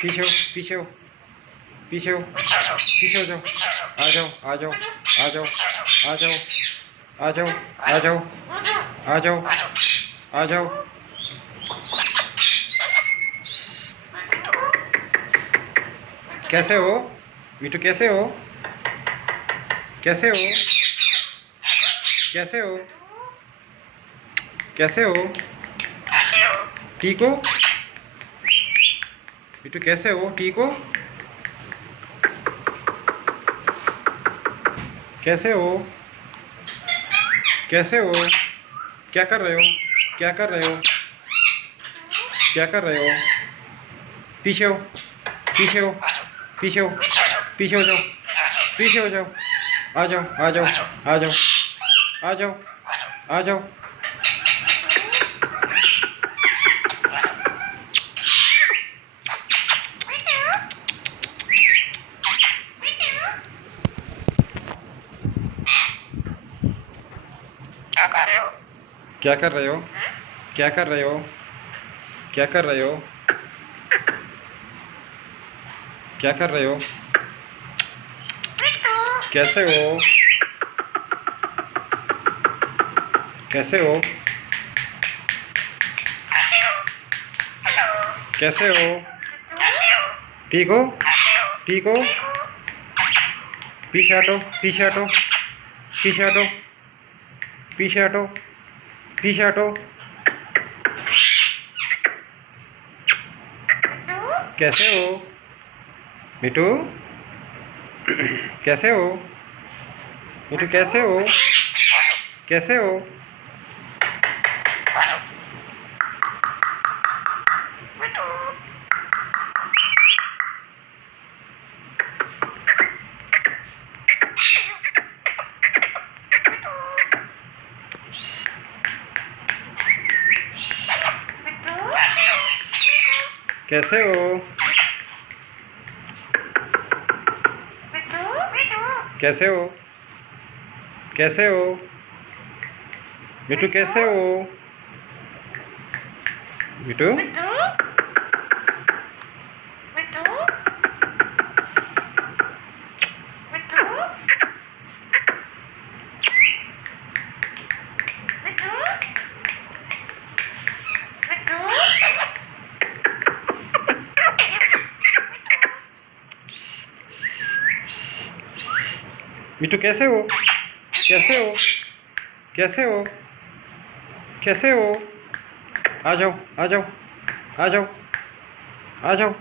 पीछे हो, पीछे हो, पीछे हो, पीछे हो जाओ। आ जाओ, आ जाओ, आ जाओ, आ जाओ, आ जाओ, आ जाओ, आ जाओ, आ जाओ। कैसे हो मीठू? कैसे हो? कैसे हो? कैसे हो? कैसे हो? ठीक हो मीठू? कैसे हो? ठीक हो? कैसे हो? कैसे हो? क्या कर रहे हो? क्या कर रहे हो? क्या कर रहे हो? पीछे हो, पीछे हो, पीछे हो, पीछे हो जाओ, पीछे हो जाओ। आ जाओ, आ जाओ, आ जाओ, आ जाओ, आ जाओ। क्या कर रहे हो? क्या कर रहे हो? क्या कर रहे हो? क्या कर रहे हो? क्या कर रहे हो? कैसे हो? कैसे हो? कैसे हो? ठीक हो? ठीक हो? पीछे हटो, पीछे हटो, पीछे हटो, पीछे हटो, पीछे हटो। कैसे हो मिठू? कैसे हो मिठू? कैसे हो? कैसे हो? कैसे हो? कैसे हो? कैसे हो मिठू? कैसे हो मिठू? मिठू कैसे हो? कैसे हो? कैसे हो? कैसे हो? आ जाओ, आ जाओ, आ जाओ, आ जाओ।